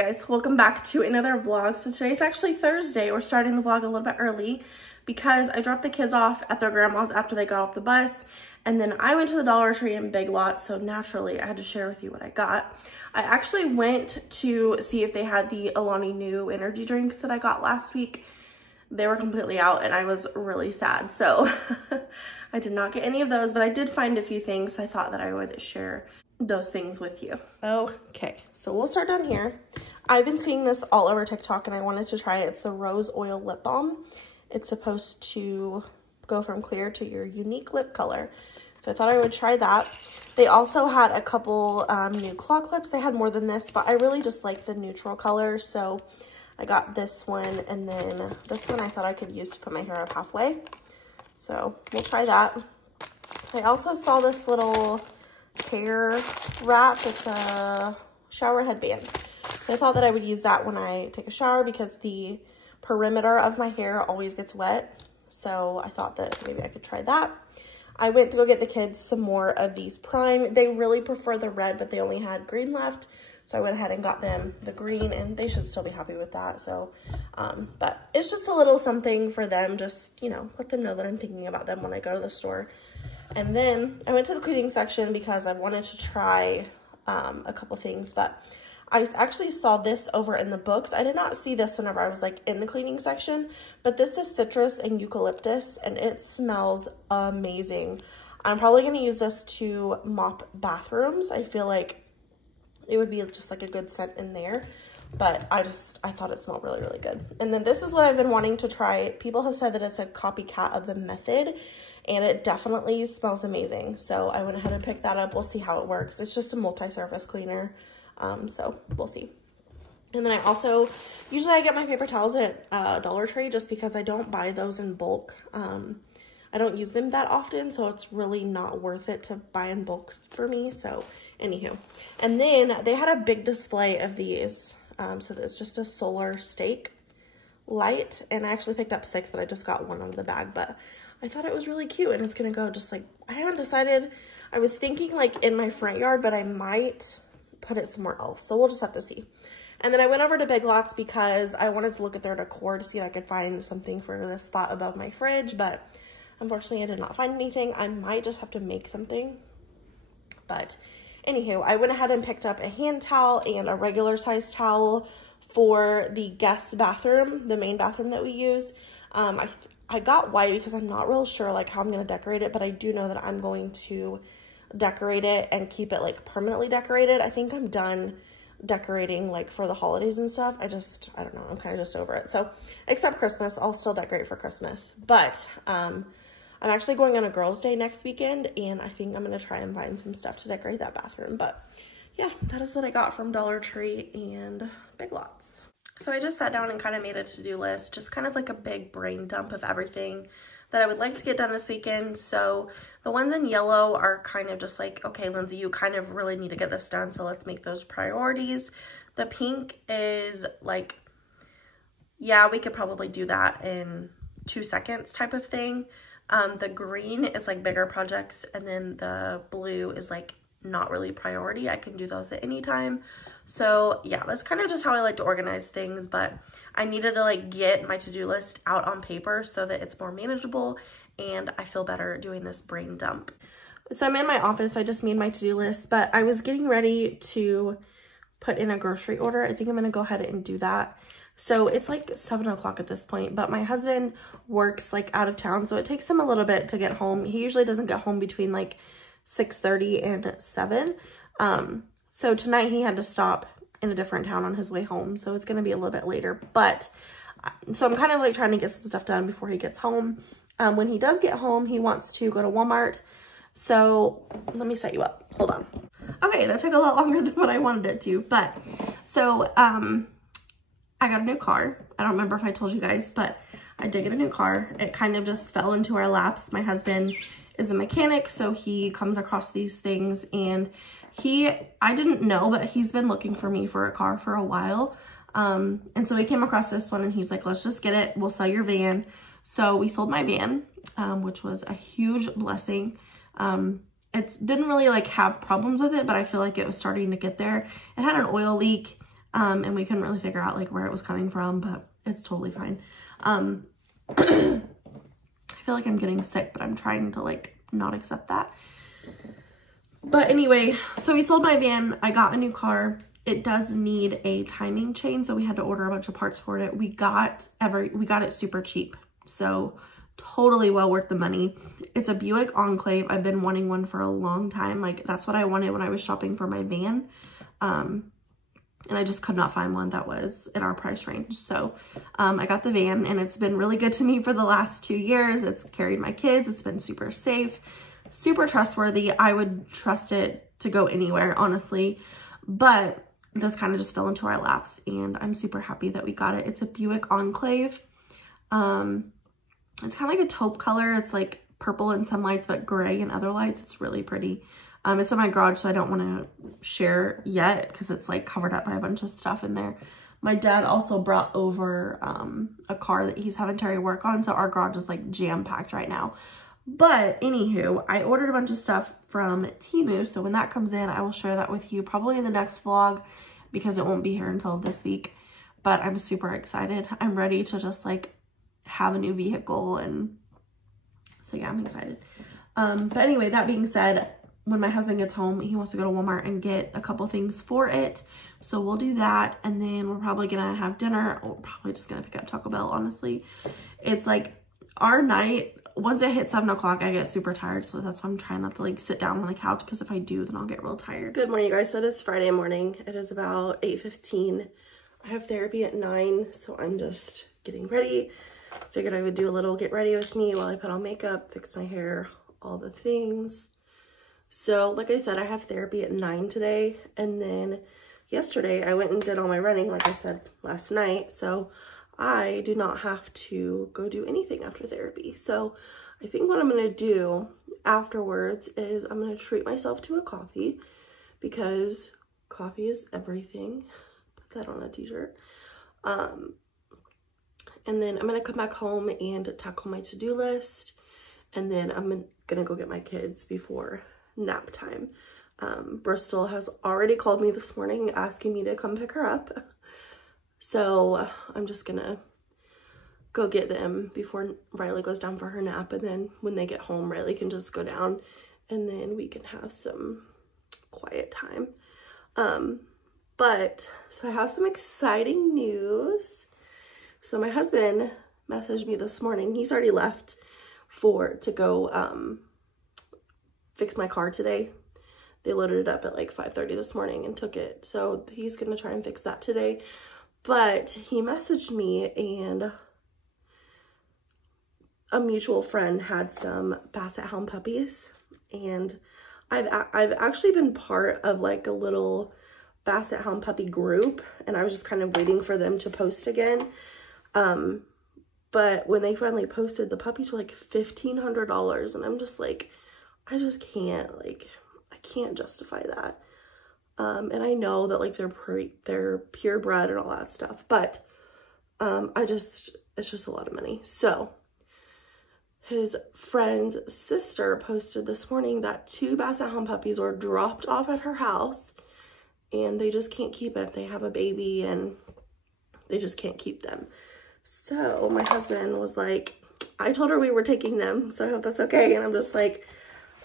guys, welcome back to another vlog. So today's actually Thursday. We're starting the vlog a little bit early because I dropped the kids off at their grandma's after they got off the bus, and then I went to the Dollar Tree in Big Lots, so naturally I had to share with you what I got. I actually went to see if they had the Alani Nu energy drinks that I got last week. They were completely out and I was really sad, so I did not get any of those, but I did find a few things, so I thought that I would share those things with you. Okay, so we'll start down here. I've been seeing this all over TikTok and I wanted to try it. It's the Rose Oil Lip Balm. It's supposed to go from clear to your unique lip color. So I thought I would try that. They also had a couple new claw clips. They had more than this, but I really just like the neutral color. So I got this one, and then this one I thought I could use to put my hair up halfway. So we'll try that. I also saw this little hair wrap. It's a shower headband. So I thought that I would use that when I take a shower because the perimeter of my hair always gets wet. So I thought that maybe I could try that. I went to go get the kids some more of these Prime. They really prefer the red, but they only had green left. So I went ahead and got them the green, and they should still be happy with that. So, but it's just a little something for them. Just, you know, let them know that I'm thinking about them when I go to the store. And then I went to the cleaning section because I wanted to try a couple things, but I actually saw this over in the books. I did not see this whenever I was like in the cleaning section, but this is citrus and eucalyptus and it smells amazing. I'm probably going to use this to mop bathrooms. I feel like it would be just like a good scent in there, but I thought it smelled really, really good. And then this is what I've been wanting to try. People have said that it's a copycat of the Method, and it definitely smells amazing. So I went ahead and picked that up. We'll see how it works. It's just a multi-surface cleaner. So we'll see. And then I also, usually I get my paper towels at Dollar Tree just because I don't buy those in bulk. I don't use them that often, so it's really not worth it to buy in bulk for me. So anywho, and then they had a big display of these. So it's just a solar stake light, and I actually picked up 6, but I just got 1 out of the bag, but I thought it was really cute, and it's gonna go just like, I haven't decided. I was thinking like in my front yard, but I might put it somewhere else, so we'll just have to see. And then I went over to Big Lots because I wanted to look at their decor to see if I could find something for the spot above my fridge, but unfortunately I did not find anything. I might just have to make something, but anywho, I went ahead and picked up a hand towel and a regular size towel for the guest bathroom, the main bathroom that we use. I got white because I'm not real sure like how I'm going to decorate it, but I do know that I'm going to decorate it and keep it like permanently decorated. I think I'm done decorating like for the holidays and stuff. I don't know, I'm kind of just over it. So except Christmas, I'll still decorate for Christmas, but I'm actually going on a girls' day next weekend, and I think I'm going to try and find some stuff to decorate that bathroom. But yeah, that is what I got from Dollar Tree and Big Lots. So I just sat down and kind of made a to-do list, just kind of like a big brain dump of everything that I would like to get done this weekend. So the ones in yellow are kind of just like, okay, Lindsay, you kind of really need to get this done, so let's make those priorities. The pink is like, yeah, we could probably do that in 2 seconds type of thing. The green is like bigger projects, and then the blue is like not really priority. I can do those at any time. So yeah, that's kind of just how I like to organize things, but I needed to like get my to-do list out on paper so that it's more manageable and I feel better doing this brain dump. So I'm in my office. I just made my to-do list, but I was getting ready to put in a grocery order. I think I'm going to go ahead and do that. So it's like 7 o'clock at this point, but my husband works like out of town, so it takes him a little bit to get home. He usually doesn't get home between like 6:30 and 7. So tonight he had to stop in a different town on his way home, so it's going to be a little bit later. But so I'm kind of like trying to get some stuff done before he gets home. When he does get home, he wants to go to Walmart. So let me set you up. Hold on. Okay, that took a lot longer than what I wanted it to, but so I got a new car. I don't remember if I told you guys, but I did get a new car. It kind of just fell into our laps. My husband is a mechanic, so he comes across these things, and I didn't know, but he's been looking for me for a car for a while. And so he came across this one and he's like, let's just get it. We'll sell your van. So we sold my van, which was a huge blessing. It didn't really like have problems with it, but I feel like it was starting to get there. It had an oil leak. and we couldn't really figure out like where it was coming from, but it's totally fine. I feel like I'm getting sick, but I'm trying to like not accept that. But anyway, so we sold my van. I got a new car. It does need a timing chain, so we had to order a bunch of parts for it. We got it super cheap, so totally well worth the money. It's a Buick Enclave. I've been wanting one for a long time. Like, that's what I wanted when I was shopping for my van. And I just could not find one that was in our price range. So I got the van, and it's been really good to me for the last 2 years. It's carried my kids. It's been super safe, super trustworthy. I would trust it to go anywhere, honestly. But this kind of just fell into our laps, and I'm super happy that we got it. It's a Buick Enclave. It's kind of like a taupe color. It's like purple in some lights, but gray in other lights. It's really pretty. It's in my garage, so I don't want to share yet because it's like covered up by a bunch of stuff in there. My dad also brought over a car that he's having Terry work on, so our garage is like jam-packed right now. But anywho, I ordered a bunch of stuff from Temu, so when that comes in, I will share that with you probably in the next vlog because it won't be here until this week. But I'm super excited. I'm ready to just like have a new vehicle, and so yeah, I'm excited. But anyway, that being said, when my husband gets home, he wants to go to Walmart and get a couple things for it. So we'll do that, and then we're probably gonna have dinner, or we're probably just gonna pick up Taco Bell, honestly. It's like our night, once it hits 7 o'clock, I get super tired, so that's why I'm trying not to like sit down on the couch, because if I do, then I'll get real tired. Good morning, you guys. So it is Friday morning. It is about 8:15. I have therapy at 9, so I'm just getting ready. Figured I would do a little get ready with me while I put on makeup, fix my hair, all the things. So like I said, I have therapy at 9 today, and then yesterday I went and did all my running like I said last night, so I do not have to go do anything after therapy. So I think what I'm going to do afterwards is I'm going to treat myself to a coffee, because coffee is everything. Put that on a t-shirt. And then I'm going to come back home and tackle my to-do list, and then I'm going to go get my kids before nap time. Brystal has already called me this morning asking me to come pick her up. So I'm just gonna go get them before Rylea goes down for her nap, and then when they get home, Rylea can just go down, and then we can have some quiet time. So I have some exciting news. So my husband messaged me this morning. He's already left to go fix my car today. They loaded it up at like 5:30 this morning and took it. So he's gonna try and fix that today. But he messaged me, and a mutual friend had some Basset Hound puppies, and I've actually been part of like a little Basset Hound puppy group, and I was just kind of waiting for them to post again. But when they finally posted, the puppies were like $1,500, and I'm just like, I just can't, like, I can't justify that. And I know that like they're purebred and all that stuff, but it's just a lot of money. So his friend's sister posted this morning that 2 Basset Hound puppies were dropped off at her house, and they just can't keep it. They have a baby, and they just can't keep them. So my husband was like, I told her we were taking them, so I hope that's okay. And I'm just like,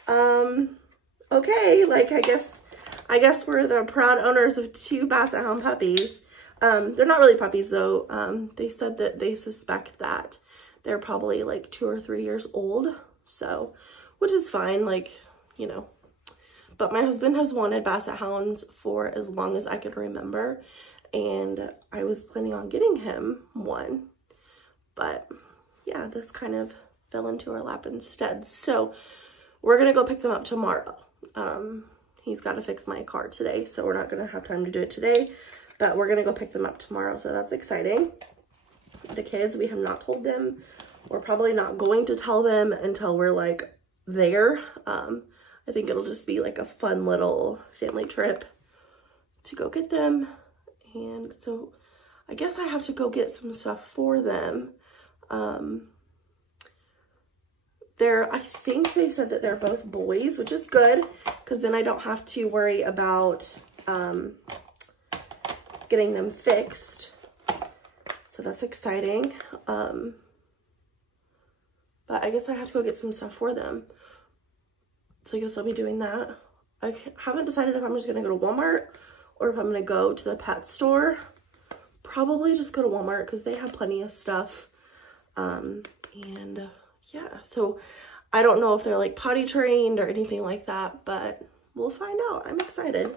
okay, like, I guess we're the proud owners of 2 Basset Hound puppies. They're not really puppies though. They said that they suspect that they're probably like 2 or 3 years old. So, which is fine, like, you know, but my husband has wanted Basset Hounds for as long as I could remember. And I was planning on getting him one, but yeah, this kind of fell into our lap instead. So we're going to go pick them up tomorrow. He's got to fix my car today, so we're not going to have time to do it today, but we're going to go pick them up tomorrow. So that's exciting. The kids, we have not told them. We're probably not going to tell them until we're like there. I think it'll just be like a fun little family trip to go get them. And so I guess I have to go get some stuff for them. I think they said that they're both boys, which is good, because then I don't have to worry about getting them fixed. So that's exciting. But I guess I have to go get some stuff for them. So I guess I'll be doing that. I haven't decided if I'm just gonna go to Walmart or if I'm gonna go to the pet store. Probably just go to Walmart because they have plenty of stuff. Yeah, so I don't know if they're like potty trained or anything like that, but we'll find out. I'm excited.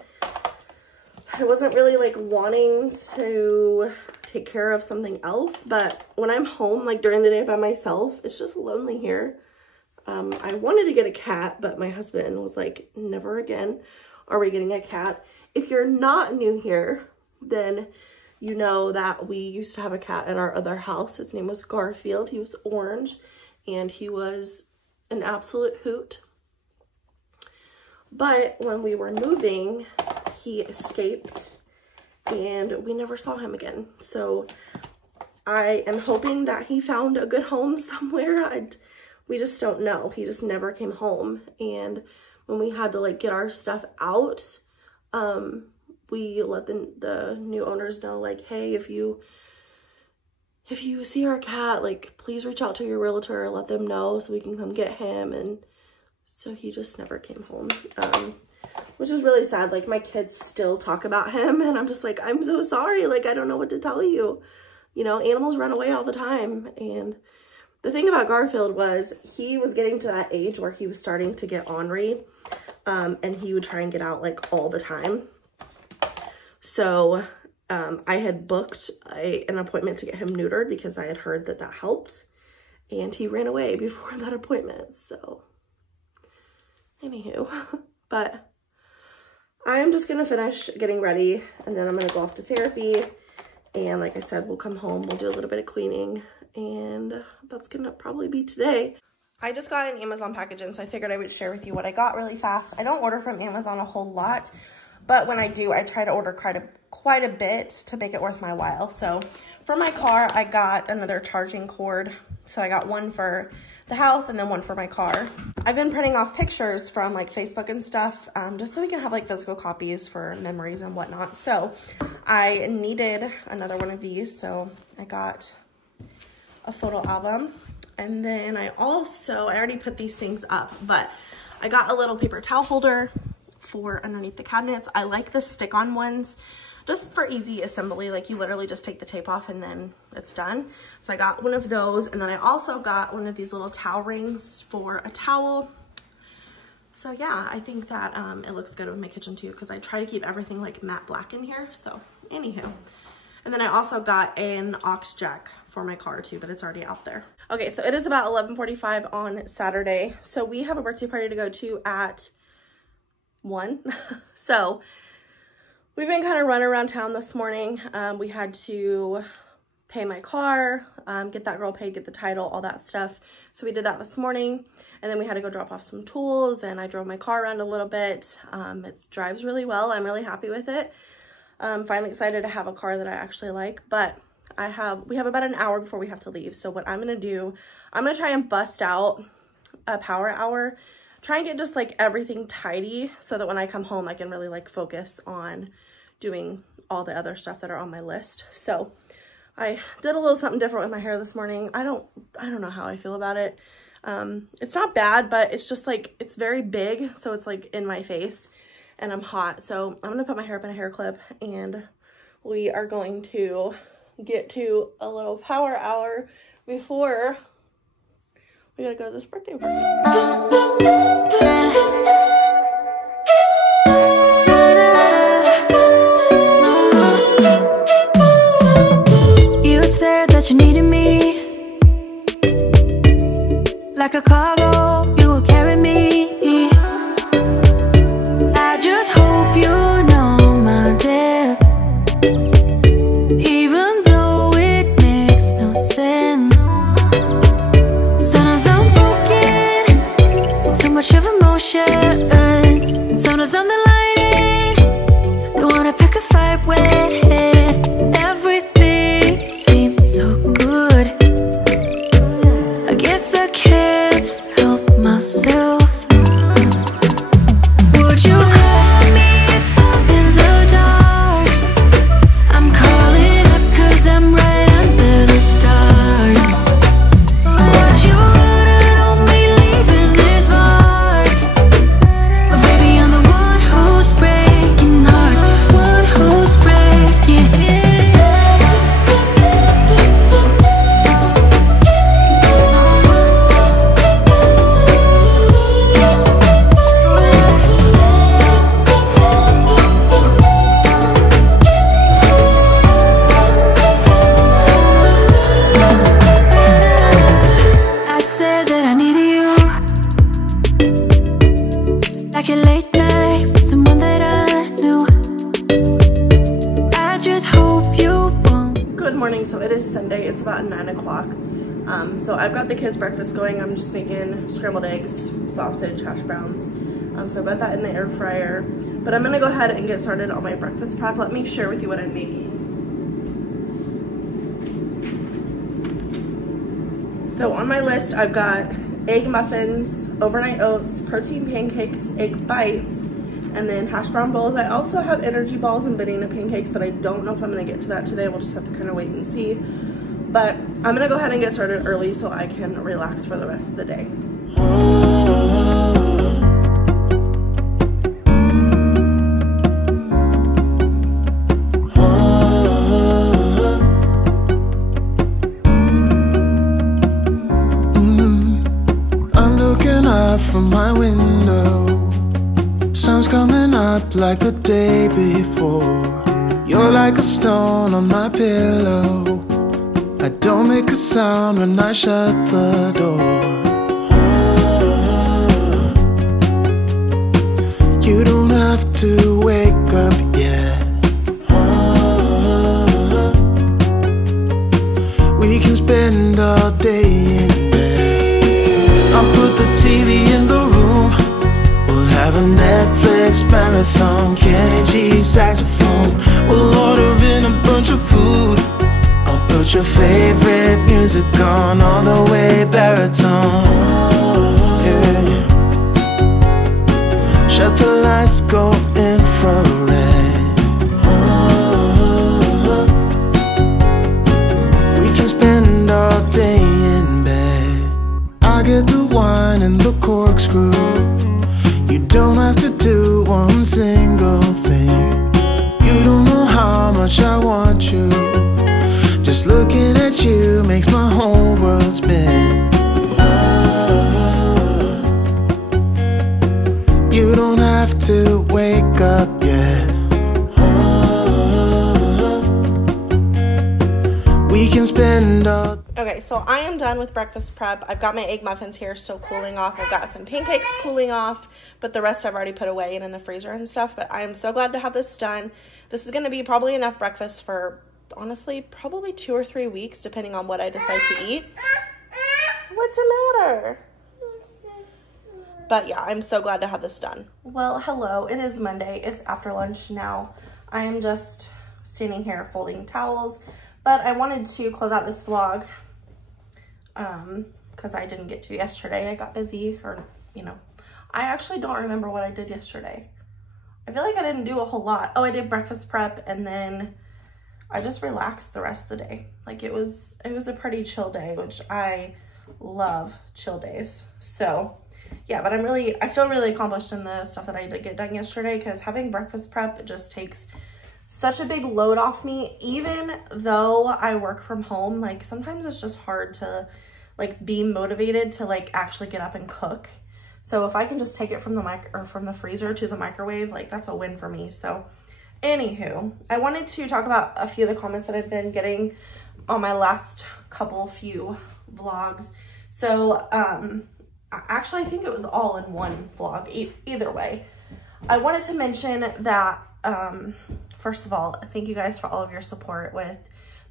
I wasn't really like wanting to take care of something else, but when I'm home, like during the day by myself, it's just lonely here. I wanted to get a cat, but my husband was like, never again are we getting a cat. If you're not new here, then you know that we used to have a cat in our other house. His name was Garfield. He was orange and he was an absolute hoot. But when we were moving, he escaped and we never saw him again. So I am hoping that he found a good home somewhere. We just don't know. He just never came home. And when we had to like get our stuff out, we let the new owners know, like, hey, if you see our cat, like, please reach out to your realtor, let them know so we can come get him. And so he just never came home, which is really sad. Like, my kids still talk about him and I'm just like, I'm so sorry. Like, I don't know what to tell you. You know, animals run away all the time. And the thing about Garfield was he was getting to that age where he was starting to get ornery, and he would try and get out like all the time. So I had booked an appointment to get him neutered because I had heard that that helped, and he ran away before that appointment. So anywho, but I'm just gonna finish getting ready and then I'm gonna go off to therapy. And like I said, we'll come home, we'll do a little bit of cleaning, and that's gonna probably be today. I just got an Amazon package in, so I figured I would share with you what I got really fast. I don't order from Amazon a whole lot, but when I do, I try to order quite a bit to make it worth my while. So for my car, I got another charging cord. So I got one for the house and then one for my car. I've been printing off pictures from like Facebook and stuff, just so we can have like physical copies for memories and whatnot. So I needed another one of these, so I got a photo album. And then I already put these things up, but I got a little paper towel holder for underneath the cabinets. I like the stick-on ones just for easy assembly. Like, you literally just take the tape off and then it's done. So I got one of those, and then I also got one of these little towel rings for a towel. So yeah, I think that it looks good with my kitchen too, because I try to keep everything like matte black in here. So anywho, and then I also got an aux jack for my car too, but it's already out there. Okay, so it is about 11:45 on Saturday. So we have a birthday party to go to at 1. So we've been kind of running around town this morning. We had to pay my car, get that girl paid, get the title, all that stuff. So we did that this morning, and then we had to go drop off some tools, and I drove my car around a little bit. It drives really well. I'm really happy with it. Finally excited to have a car that I actually like, but we have about an hour before we have to leave. So what I'm gonna do, I'm gonna try and bust out a power hour, try and get just like everything tidy so that when I come home I can really like focus on doing all the other stuff that are on my list. So I did a little something different with my hair this morning. I don't know how I feel about it. It's not bad, but it's just like, it's very big, so it's like in my face and I'm hot. So I'm gonna put my hair up in a hair clip, and we are going to get to a little power hour before we gotta go to this birthday party. You said that you needed me, like a cargo, you will carry me. I just hope you know my depth, even though it makes no sense. Sometimes I'm broken, too much of emotions. Sometimes I'm the lightning, don't wanna pick a fight with. Everything seems so good, I guess I can't help myself. Would you call me if I'm in the dark? I'm Sunday. It's about 9 o'clock. So I've got the kids' breakfast going. I'm just making scrambled eggs, sausage, hash browns. So I put that in the air fryer. But I'm gonna go ahead and get started on my breakfast prep. Let me share with you what I'm making. So on my list, I've got egg muffins, overnight oats, protein pancakes, egg bites, and then hash brown bowls. I also have energy balls and banana pancakes, but I don't know if I'm gonna get to that today. We'll just have to kind of wait and see. But I'm gonna go ahead and get started early so I can relax for the rest of the day. From my window, sun's coming up like the day before. You're like a stone on my pillow. I don't make a sound when I shut the door. You don't have to wake up yet. We can spend all day in bed. I'll put the TV in the room. We'll have a Netflix marathon, Kenny G saxophone. We'll order in a bunch of food. I'll put your favorite music on all the way baritone. Yeah. Shut the lights, go infrared. We can spend all day in bed. I get the wine and the corkscrew. You don't have to do one single thing. You don't know how much I want you. Just looking at you makes my whole world spin. You don't have to wake up yet. We can spend all. Okay, so I am done with breakfast prep. I've got my egg muffins here still cooling off. I've got some pancakes cooling off, but the rest I've already put away and in the freezer and stuff. But I am so glad to have this done. This is going to be probably enough breakfast for, honestly, probably 2 or 3 weeks, depending on what I decide to eat. What's the matter? But yeah, I'm so glad to have this done. Well, hello. It is Monday. It's after lunch now. I am just standing here folding towels, but I wanted to close out this vlog because I didn't get to yesterday. I got busy, or, you know, I actually don't remember what I did yesterday. I feel like I didn't do a whole lot. Oh, I did breakfast prep, and then I just relaxed the rest of the day. Like, it was a pretty chill day, which I love chill days. So yeah, but I feel really accomplished in the stuff that I did get done yesterday, because having breakfast prep, it just takes such a big load off me. Even though I work from home, like, sometimes it's just hard to like be motivated to like actually get up and cook. So if I can just take it from the freezer to the microwave, like, that's a win for me. So anywho, I wanted to talk about a few of the comments that I've been getting on my last few vlogs. So actually, I think it was all in one vlog. Either way, I wanted to mention that first of all, thank you guys for all of your support with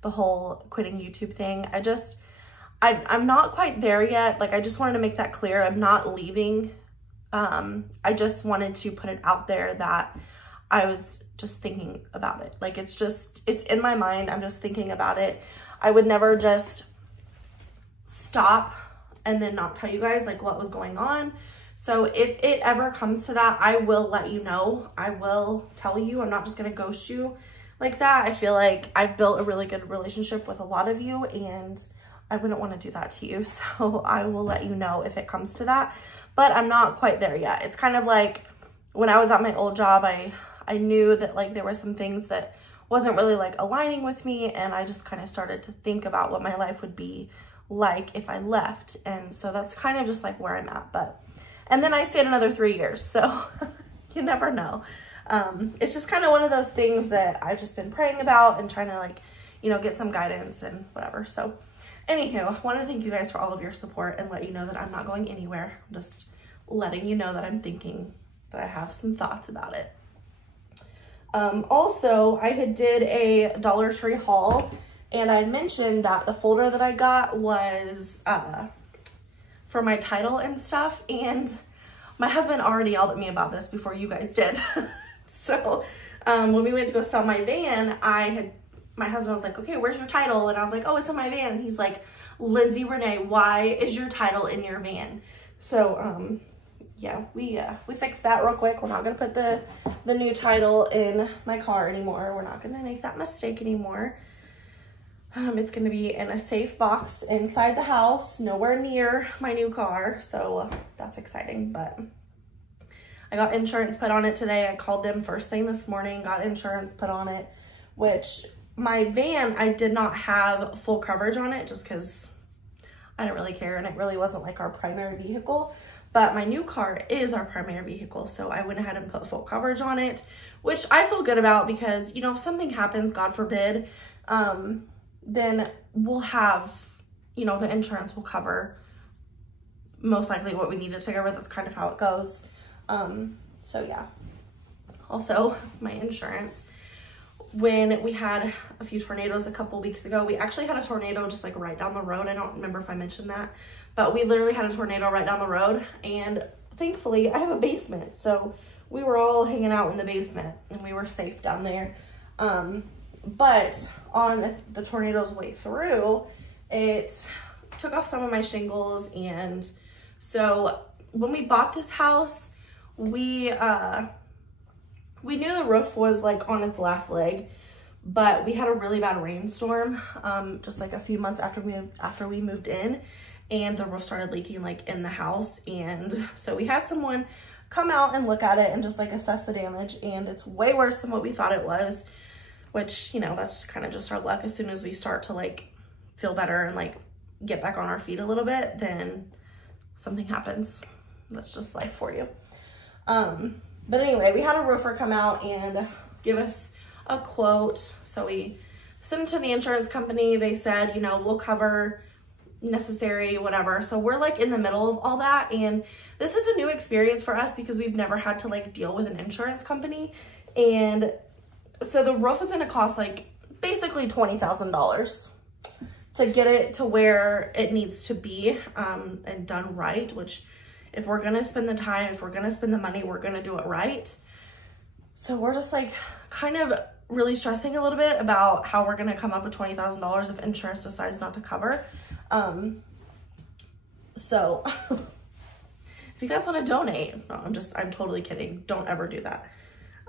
the whole quitting YouTube thing. I'm not quite there yet. Like, I just wanted to make that clear. I'm not leaving. I just wanted to put it out there that I was just thinking about it. Like, it's in my mind. I'm just thinking about it. I would never just stop and then not tell you guys like what was going on. So if it ever comes to that, I will let you know. I will tell you. I'm not just gonna ghost you like that. I feel like I've built a really good relationship with a lot of you, and I wouldn't want to do that to you. So I will let you know if it comes to that, but I'm not quite there yet. It's kind of like when I was at my old job, I knew that like there were some things that wasn't really like aligning with me, and I just kind of started to think about what my life would be like if I left. And so that's kind of just like where I'm at. And then I stayed another 3 years, so you never know. It's just kind of one of those things that I've just been praying about and trying to like, you know, get some guidance and whatever. So anywho, I want to thank you guys for all of your support and let you know that I'm not going anywhere. I'm just letting you know that I'm thinking, that I have some thoughts about it. Also, I did a Dollar Tree haul, And I had mentioned that the folder that I got was for my title and stuff, and my husband already yelled at me about this before you guys did. So when we went to go sell my van, my husband was like, okay, where's your title? And I was like, oh, it's in my van. And he's like, Lindsay Renee, why is your title in your van? So yeah, we fixed that real quick. We're not gonna put the new title in my car anymore. We're not gonna make that mistake anymore. It's gonna be in a safe box inside the house, nowhere near my new car. So that's exciting, but I got insurance put on it today. I called them first thing this morning, got insurance put on it, which my van, I did not have full coverage on it just because I didn't really care, and it really wasn't like our primary vehicle. But my new car is our primary vehicle, so I went ahead and put full coverage on it, which I feel good about because, you know, if something happens, God forbid, then we'll have, you know, the insurance will cover most likely what we need it to cover. That's kind of how it goes. So yeah. Also, my insurance, when we had a few tornadoes a couple weeks ago, we actually had a tornado just like right down the road. I don't remember if I mentioned that, but we literally had a tornado right down the road, and thankfully I have a basement. So we were all hanging out in the basement and we were safe down there. But on the tornado's way through, it took off some of my shingles. And so when we bought this house, we knew the roof was like on its last leg, but we had a really bad rainstorm just like a few months after we moved in, and the roof started leaking like in the house. And so we had someone come out and look at it and just like assess the damage, and it's way worse than what we thought it was, which, you know, that's kind of just our luck. As soon as we start to like feel better and like get back on our feet a little bit, then something happens. That's just life for you. But anyway, we had a roofer come out and give us a quote. So we sent it to the insurance company. They said, you know, we'll cover necessary, whatever. So we're like in the middle of all that. And this is a new experience for us because we've never had to like deal with an insurance company. And so the roof is going to cost like basically $20,000 to get it to where it needs to be and done right, which if we're going to spend the time, if we're going to spend the money, we're going to do it right. So we're just like kind of really stressing a little bit about how we're going to come up with $20,000 if insurance decides not to cover. So if you guys want to donate, no, I'm totally kidding. Don't ever do that.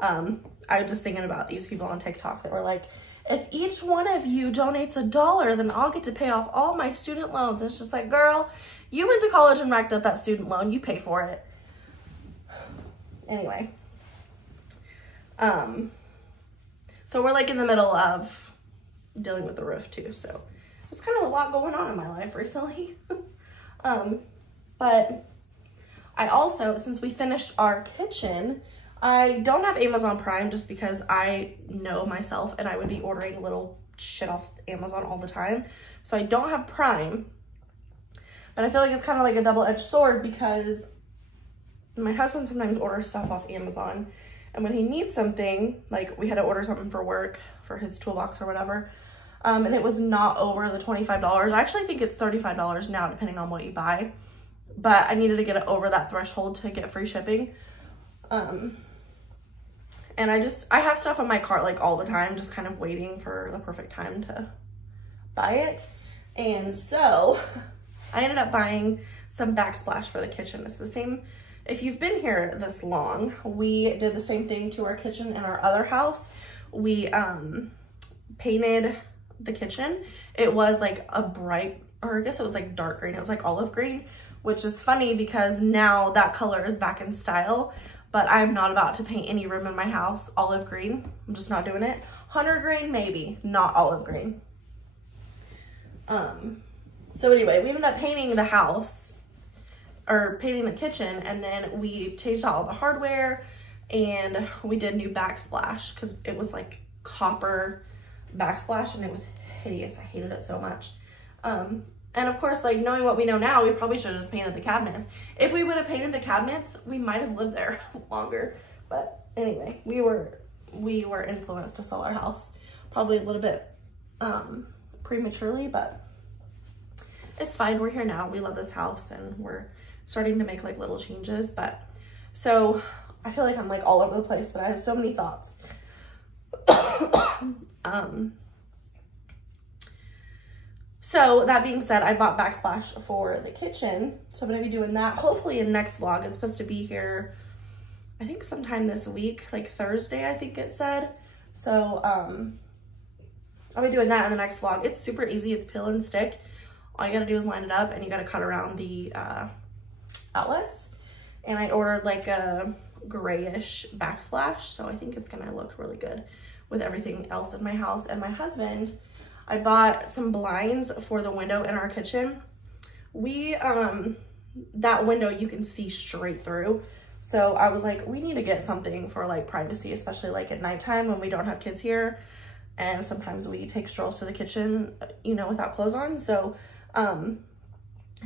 I was just thinking about these people on TikTok that were like, if each one of you donates $1, then I'll get to pay off all my student loans. And it's just like, girl, you went to college and racked up that student loan. You pay for it. Anyway. So we're like in the middle of dealing with the roof too. So there's kind of a lot going on in my life recently. But I also, since we finished our kitchen, I don't have Amazon Prime just because I know myself and I would be ordering little shit off Amazon all the time. So I don't have Prime. But I feel like it's kind of like a double-edged sword because my husband sometimes orders stuff off Amazon. And when he needs something, like we had to order something for work for his toolbox or whatever, and it was not over the $25. I actually think it's $35 now depending on what you buy. But I needed to get it over that threshold to get free shipping. And I have stuff in my cart like all the time, just kind of waiting for the perfect time to buy it. And so I ended up buying some backsplash for the kitchen. It's the same, if you've been here this long, we did the same thing to our kitchen in our other house. We painted the kitchen. It was like a bright, or I guess it was like dark green. It was like olive green, which is funny because now that color is back in style. But I'm not about to paint any room in my house olive green. I'm just not doing it. Hunter green, maybe, not olive green. So anyway, we ended up painting the house, or painting the kitchen, and then we changed out all the hardware, and we did new backsplash because it was like copper backsplash, and it was hideous. I hated it so much. And of course, like knowing what we know now, we probably should have just painted the cabinets. If we would have painted the cabinets, we might have lived there longer. But anyway, we were influenced to sell our house. Probably a little bit prematurely, but it's fine. We're here now. We love this house and we're starting to make like little changes. But so I feel like I'm like all over the place, but I have so many thoughts. So that being said, I bought backsplash for the kitchen. So I'm gonna be doing that hopefully in next vlog. It's supposed to be here, I think sometime this week, like Thursday, I think it said. So I'll be doing that in the next vlog. It's super easy. It's peel and stick. All you gotta do is line it up and you gotta cut around the outlets. And I ordered like a grayish backsplash. So I think it's gonna look really good with everything else in my house. And my husband, I bought some blinds for the window in our kitchen. We, that window you can see straight through. So I was like, we need to get something for like privacy, especially like at nighttime when we don't have kids here. And sometimes we take strolls to the kitchen, you know, without clothes on. So,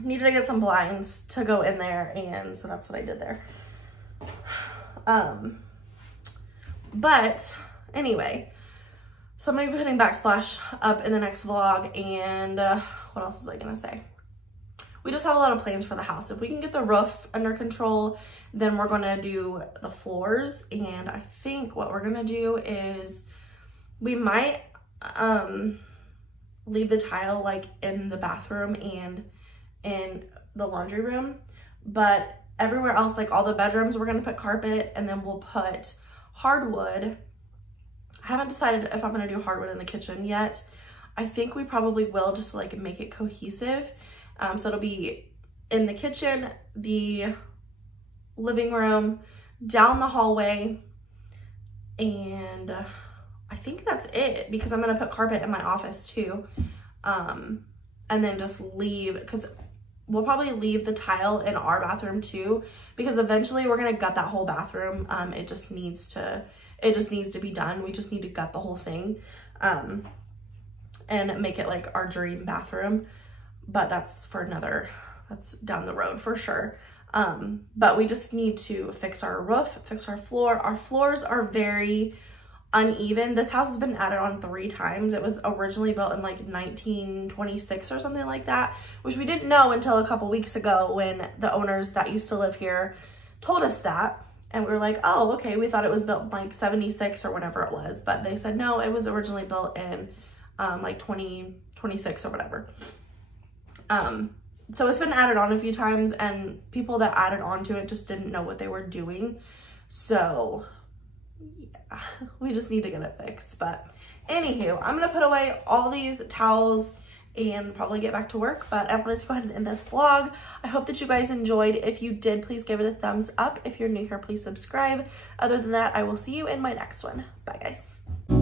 needed to get some blinds to go in there. And so that's what I did there. But anyway, so I'm gonna be putting backsplash up in the next vlog. And what else was I gonna say? We just have a lot of plans for the house. If we can get the roof under control, then we're gonna do the floors. And I think what we're gonna do is we might leave the tile like in the bathroom and in the laundry room, but everywhere else, like all the bedrooms, we're gonna put carpet, and then we'll put hardwood. I haven't decided if I'm gonna do hardwood in the kitchen yet. I think we probably will, just to like make it cohesive. So it'll be in the kitchen, the living room, down the hallway, and I think that's it, because I'm gonna put carpet in my office too. And then just leave, because we'll probably leave the tile in our bathroom too, because eventually we're gonna gut that whole bathroom. It just needs to be done. We just need to gut the whole thing and make it like our dream bathroom. But that's down the road for sure. But we just need to fix our roof, fix our floor. Our floors are very uneven. This house has been added on 3 times. It was originally built in like 1926 or something like that, which we didn't know until a couple weeks ago when the owners that used to live here told us that. And we were like, oh, okay, we thought it was built in like 76 or whatever it was. But they said, no, it was originally built in like 2026 or whatever. So it's been added on a few times, and people that added on to it just didn't know what they were doing. So yeah, we just need to get it fixed. But anywho, I'm gonna put away all these towels and probably get back to work. But I wanted to go ahead and end this vlog. I hope that you guys enjoyed. If you did, please give it a thumbs up. If you're new here, please subscribe. Other than that, I will see you in my next one. Bye guys.